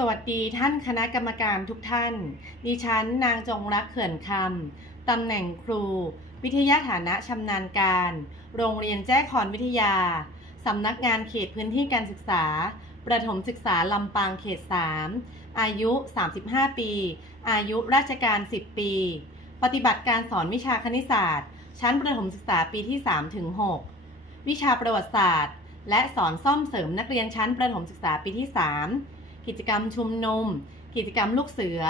สวัสดีท่านคณะกรรมการทุกท่าน ดิฉันนางจงรักเขื่อนคำ ตำแหน่งครู วิทยาฐานะชำนาญการ โรงเรียนแจ้คอนวิทยา สำนักงานเขตพื้นที่การศึกษา ประถมศึกษาลำปางเขต 3 อายุ 35 ปี อายุราชการ 10 ปี ปฏิบัติการสอนวิชาคณิตศาสตร์ ชั้นประถมศึกษาปีที่ 3 ถึง 6 วิชาประวัติศาสตร์ และสอนซ่อมเสริมนักเรียนชั้นประถมศึกษาปีที่ 3 กิจกรรมชุมนุม กิจกรรมลูกเสือ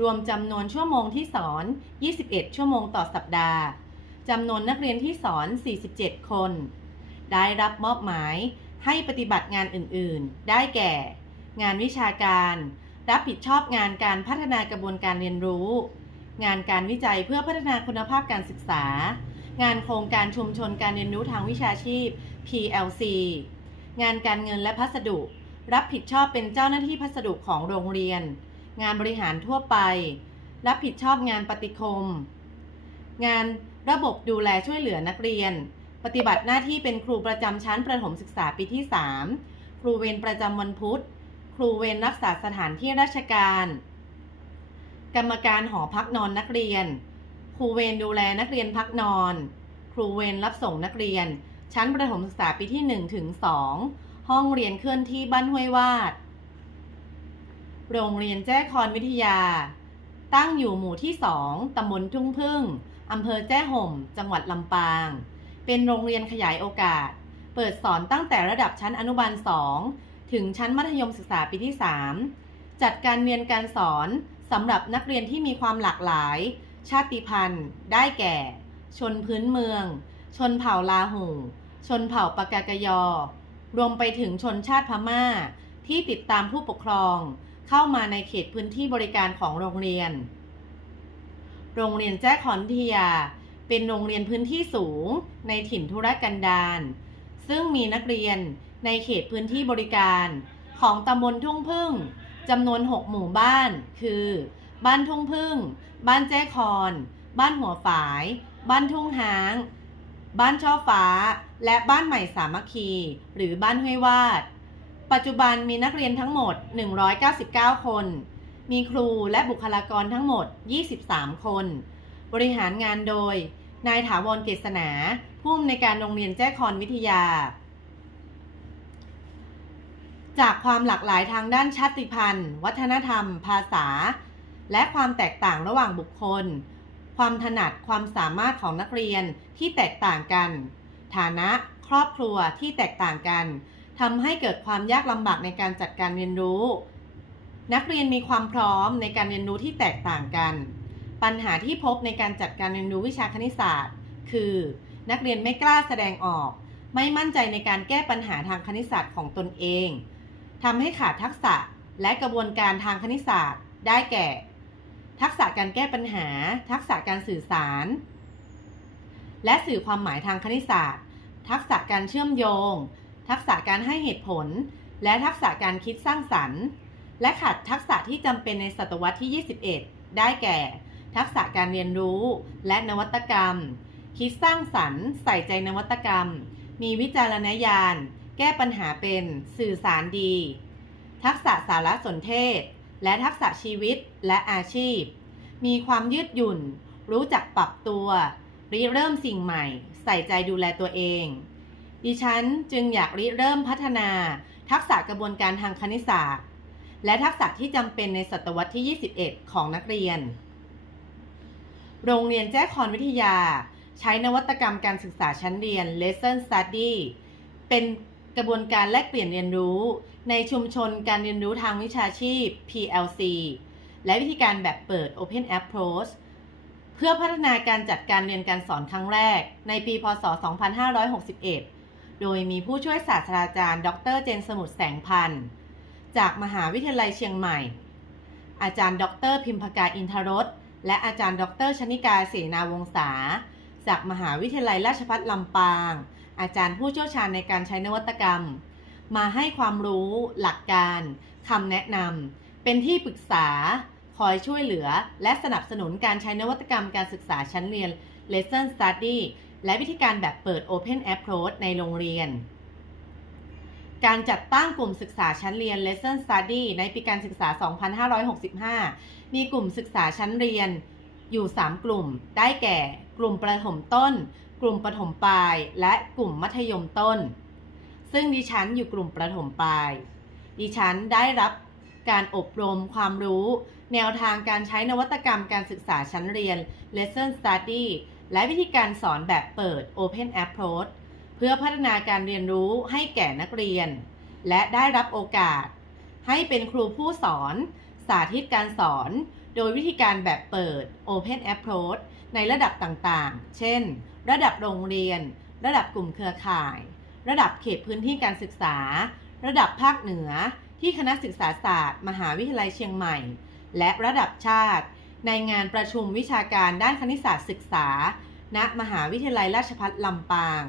รวมจำนวนชั่วโมงที่สอน 21 ชั่วโมงต่อสัปดาห์จำนวนนักเรียนที่สอน 47 คน ได้รับมอบหมายให้ปฏิบัติงานอื่น ๆ ได้แก่ งานวิชาการ รับผิดชอบงานการพัฒนากระบวนการเรียนรู้ งานการวิจัยเพื่อพัฒนาคุณภาพการศึกษา งานโครงการชุมชนการเรียนรู้ทางวิชาชีพ PLC งานการเงินและพัสดุ รับผิดชอบเป็นเจ้าหน้าที่พัสดุของโรงเรียน งานบริหารทั่วไป รับผิดชอบงานปฏิคม งานระบบดูแลช่วยเหลือนักเรียน ปฏิบัติหน้าที่เป็นครูประจำชั้นประถมศึกษาปีที่ 3 ครูเวรประจำวันพุธ ครูเวรรักษาสถานที่ราชการ กรรมการหอพักนอนนักเรียน ครูเวรดูแลนักเรียนพักนอน ครูเวรรับส่งนักเรียน ชั้นประถมศึกษาปีที่1ถึง2 ห้องเรียนเคลื่อนที่บ้านห้วยวาด โรงเรียนแจ้คอนวิทยา ตั้งอยู่หมู่ที่ 2 ตำบลทุ่งพึ่ง อำเภอแจ้ห่ม จังหวัดลำปาง เป็นโรงเรียนขยายโอกาส เปิดสอนตั้งแต่ระดับชั้นอนุบาล 2 ถึงชั้นมัธยมศึกษาปีที่ 3 จัดการเรียนการสอนสำหรับนักเรียนที่มีความหลากหลาย ชาติพันธุ์ ได้แก่ ชนพื้นเมือง ชนเผ่าลาหู ชนเผ่าปากากยอ รวมไปถึงชนชาติพม่า ที่ติดตามผู้ปกครอง เข้ามาในเขตพื้นที่บริการของโรงเรียน โรงเรียนแจ้ขอนวิทยเป็นโรงเรียนพื้นที่สูง ในถิ่นธุรกันดารซึ่งมีนักเรียนในเขตพื้นที่บริการ ของตำบลทุ่งพึ่งจำนวน 6 หมู่บ้าน คือ บ้านทุ่งพึ่ง บ้านแจ้คอน บ้านหัวฝาย บ้านทุ่งหาง บ้านช่อฟ้า และบ้านใหม่สามัคคี หรือบ้านห้วยวาด ปัจจุบันมีนักเรียนทั้งหมด 199 คน มีครูและบุคลากรทั้งหมด 23 คน บริหารงานโดย นายถาวรเกษนาผู้อำนวยการโรงเรียนแจ้คอนวิทยา จากความหลากหลายทางด้านชาติพันธุ์ วัฒนธรรม ภาษา และความแตกต่างระหว่างบุคคล ความถนัดความสามารถของนักเรียนที่แตกต่างกัน ฐานะครอบครัวที่แตกต่างกันทำให้เกิดความยากลำบากในการจัดการเรียนรู้ นักเรียนมีความพร้อมในการเรียนรู้ที่แตกต่างกัน ปัญหาที่พบในการจัดการเรียนรู้วิชาคณิตศาสตร์ คือ นักเรียนไม่กล้าแสดงออก ไม่มั่นใจในการแก้ปัญหาทางคณิตศาสตร์ของตนเองทำให้ขาดทักษะและกระบวนการทางคณิตศาสตร์ ได้แก่ ทักษะการแก้ปัญหา ทักษะการสื่อสาร และสื่อความหมายทางคณิตศาสตร์ ทักษะการเชื่อมโยง ทักษะการให้เหตุผล และทักษะการคิดสร้างสรรค์ และขาดทักษะที่จำเป็นในศตวรรษที่ 21 ได้แก่ ทักษะการเรียนรู้ และนวัตกรรม คิดสร้างสรรค์ ใส่ใจนวัตกรรม มีวิจารณญาณ แก้ปัญหาเป็น สื่อสารดี ทักษะสารสนเทศ และทักษะชีวิตและอาชีพ มีความยืดหยุ่น รู้จักปรับตัวริเริ่มสิ่งใหม่ ใส่ใจดูแลตัวเอง ดิฉันจึงอยากริเริ่มพัฒนา ทักษะกระบวนการทางคณิตศาสตร์ และทักษะที่จำเป็นในศตวรรษที่ 21 ของนักเรียน โรงเรียนแจ้คอนวิทยา ใช้นวัตกรรมการศึกษาชั้นเรียน Lesson Study เป็น กระบวนการแลกเปลี่ยนเรียนรู้ ในชุมชนการเรียนรู้ทางวิชาชีพ PLC และวิธีการแบบเปิด Open Approach เพื่อพัฒนาการจัดการเรียนการสอนครั้งแรก ในปีพศ 2561 โดยมีผู้ช่วยศาสตราจารย์ ดรเจนสมุทรแสงพันธ์ จากมหาวิทยาลัยเชียงใหม่ อาจารย์ ดรพิมพกาอินทรสและอาจารย์ ดรชนิกาเสนาวงศาจากมหาวิทยาลัยราชภัฏลำปาง อาจารย์ผู้เชี่ยวชาญในการใช้นวัตกรรม มาให้ความรู้หลักการคำแนะนำเป็นที่ปรึกษา คอยช่วยเหลือ และสนับสนุนการใช้นวัตกรรมการศึกษาชั้นเรียน Lesson Study และวิธีการแบบเปิด Open Approach ในโรงเรียน การจัดตั้งกลุ่มศึกษาชั้นเรียน Lesson Study ในปีการศึกษา 2565 มีกลุ่มศึกษาชั้นเรียนอยู่ 3 กลุ่ม ได้แก่ กลุ่มประถมต้น กลุ่มประถมปลายและกลุ่มมัธยมต้น ซึ่งดิฉันอยู่กลุ่มประถมปลาย ดิฉันได้รับการอบรมความรู้ แนวทางการใช้นวัตกรรมการศึกษาชั้นเรียน Lesson Study และวิธีการสอนแบบเปิด Open Approach เพื่อพัฒนาการเรียนรู้ให้แก่นักเรียน และได้รับโอกาส ให้เป็นครูผู้สอน สาธิตการสอน โดยวิธีการแบบเปิด Open Approach ในระดับต่างๆ เช่น ระดับโรงเรียน ระดับกลุ่มเครือข่าย ระดับเขตพื้นที่การศึกษา ระดับภาคเหนือ ที่คณะศึกษาศาสตร์ มหาวิทยาลัยเชียงใหม่ และระดับชาติ ในงานประชุมวิชาการด้านคณิตศาสตร์ศึกษา ณ มหาวิทยาลัยราชภัฏลำปาง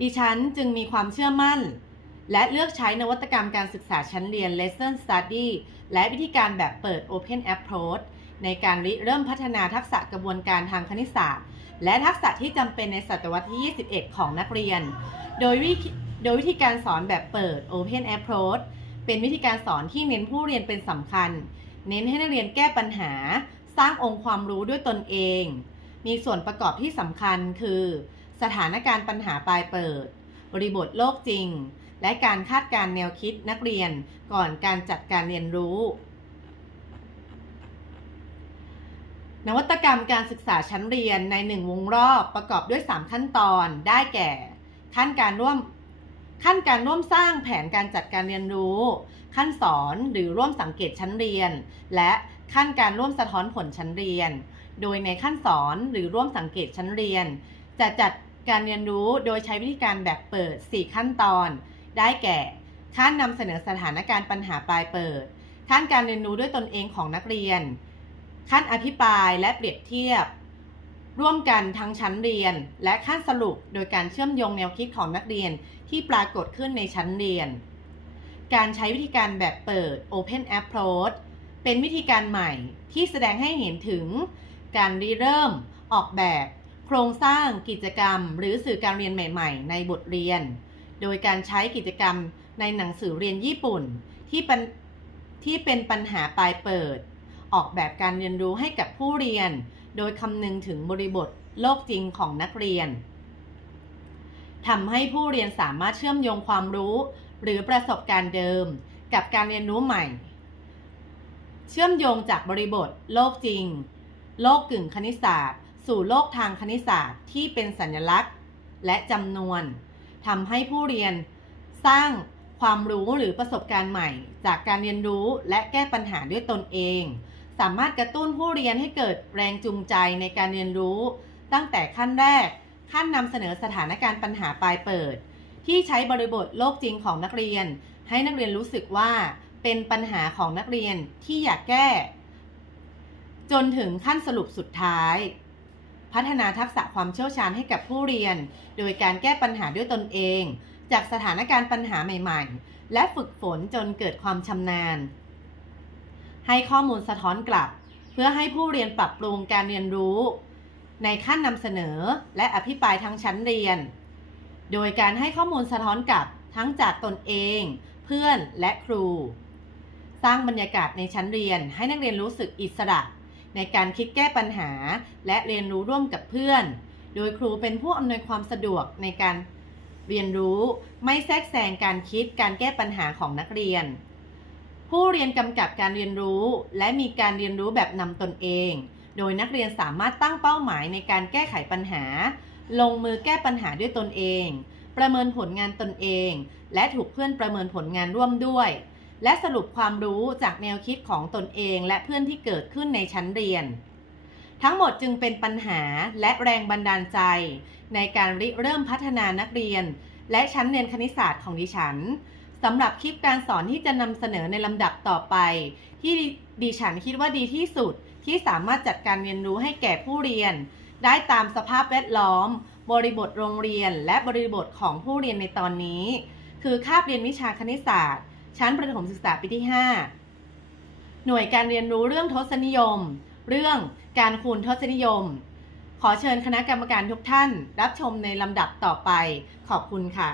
ดิฉันจึงมีความเชื่อมั่น และเลือกใช้นวัตกรรมการศึกษาชั้นเรียน Lesson Study และวิธีการแบบเปิด Open Approach ในการริเริ่มพัฒนาทักษะกระบวนการทางคณิตศาสตร์ และทักษะที่จำเป็นในศตวรรษที่ 21 ของนักเรียน โดยวิธีโดยวิธีการสอนแบบเปิด Open Approach เป็นวิธีการสอนที่เน้นผู้เรียนเป็นสำคัญ เน้นให้นักเรียนแก้ปัญหา สร้างองค์ความรู้ด้วยตนเอง มีส่วนประกอบที่สำคัญคือ สถานการณ์ปัญหาปลายเปิด บริบทโลกจริง และการคาดการณ์แนวคิดนักเรียนก่อนการจัดการเรียนรู้ นวัตกรรมการศึกษาชั้นเรียนใน 1 วงรอบประกอบด้วย 3 ขั้นตอนได้แก่ ขั้นการร่วมขั้นการร่วมสร้างแผนการจัดการเรียนรู้ ขั้นสอนหรือร่วมสังเกตชั้นเรียน และขั้นการร่วมสะท้อนผลชั้นเรียน โดยในขั้นสอนหรือร่วมสังเกตชั้นเรียน จะจัดการเรียนรู้โดยใช้วิธีการแบบเปิด 4 ขั้นตอน ได้แก่ขั้นนำเสนอสถานการณ์ปัญหาปลายเปิดขั้นการเรียนรู้ด้วยตนเองของนักเรียน ขั้นอภิปรายและเปรียบเทียบ ร่วมกันทั้งชั้นเรียน และขั้นสรุปโดยการเชื่อมโยงแนวคิดของนักเรียนที่ปรากฏขึ้นในชั้นเรียน การใช้วิธีการแบบเปิด Open Approach เป็นวิธีการใหม่ที่แสดงให้เห็นถึง การริเริ่ม ออกแบบ โครงสร้างกิจกรรม หรือสื่อการเรียนใหม่ ๆ ในบทเรียน โดยการใช้กิจกรรมในหนังสือเรียนญี่ปุ่น ที่เป็นที่เป็นปัญหาปลายเปิด ออกแบบการเรียนรู้ให้กับผู้เรียน โดยคำนึงถึงบริบทโลกจริงของนักเรียนทำให้ผู้เรียนสามารถเชื่อมโยงความรู้ หรือประสบการณ์เดิม กับการเรียนรู้ใหม่ เชื่อมโยงจากบริบท โลกจริง โลกกึ่งคณิตศาสตร์ สู่โลกทางคณิตศาสตร์ที่เป็นสัญลักษณ์ และจำนวน ทำให้ผู้เรียนสร้างความรู้หรือประสบการณ์ใหม่ จากการเรียนรู้และแก้ปัญหาด้วยตนเอง สามารถกระตุ้นผู้เรียนให้เกิดแรงจูงใจในการเรียนรู้ ตั้งแต่ขั้นแรก ขั้นนำเสนอสถานการณ์ปัญหาปลายเปิด ที่ใช้บริบทโลกจริงของนักเรียน ให้นักเรียนรู้สึกว่าเป็นปัญหาของนักเรียนที่อยากแก้ จนถึงขั้นสรุปสุดท้าย พัฒนาทักษะความเชี่ยวชาญให้กับผู้เรียน โดยการแก้ปัญหาด้วยตนเอง จากสถานการณ์ปัญหาใหม่ ๆ และฝึกฝนจนเกิดความชำนาญ ให้ข้อมูลสะท้อนกลับ เพื่อให้ผู้เรียนปรับปรุงการเรียนรู้ ในขั้นนำเสนอและอภิปรายทั้งชั้นเรียน โดยการให้ข้อมูลสะท้อนกลับทั้งจากตนเอง เพื่อนและครู สร้างบรรยากาศในชั้นเรียนให้นักเรียนรู้สึกอิสระ ในการคิดแก้ปัญหา และเรียนรู้ร่วมกับเพื่อน โดยครูเป็นผู้อำนวยความสะดวกในการเรียนรู้ไม่แทรกแซงการคิดการแก้ปัญหาของนักเรียน ผู้เรียนกำกับการเรียนรู้ และมีการเรียนรู้แบบนำตนเอง โดยนักเรียนสามารถตั้งเป้าหมายในการแก้ไขปัญหา ลงมือแก้ปัญหาด้วยตนเอง ประเมินผลงานตนเอง และถูกเพื่อนประเมินผลงานร่วมด้วย และสรุปความรู้จากแนวคิดของตนเองและเพื่อนที่เกิดขึ้นในชั้นเรียน ทั้งหมดจึงเป็นปัญหาและแรงบันดาลใจ ในการริเริ่มพัฒนานักเรียน และชั้นเรียนคณิตศาสตร์ของดิฉันสำหรับคลิปการสอนที่จะนำเสนอในลำดับต่อไป ที่ดิฉันคิดว่าดีที่สุด ที่สามารถจัดการเรียนรู้ให้แก่ผู้เรียน ได้ตามสภาพแวดล้อม บริบทโรงเรียน และบริบทของผู้เรียนในตอนนี้ คือคาบเรียนวิชาคณิตศาสตร์ ชั้นประถมศึกษาปีที่ 5 หน่วยการเรียนรู้เรื่องทศนิยม เรื่องการคูณทศนิยม ขอเชิญคณะกรรมการทุกท่าน รับชมในลำดับต่อไป ขอบคุณค่ะ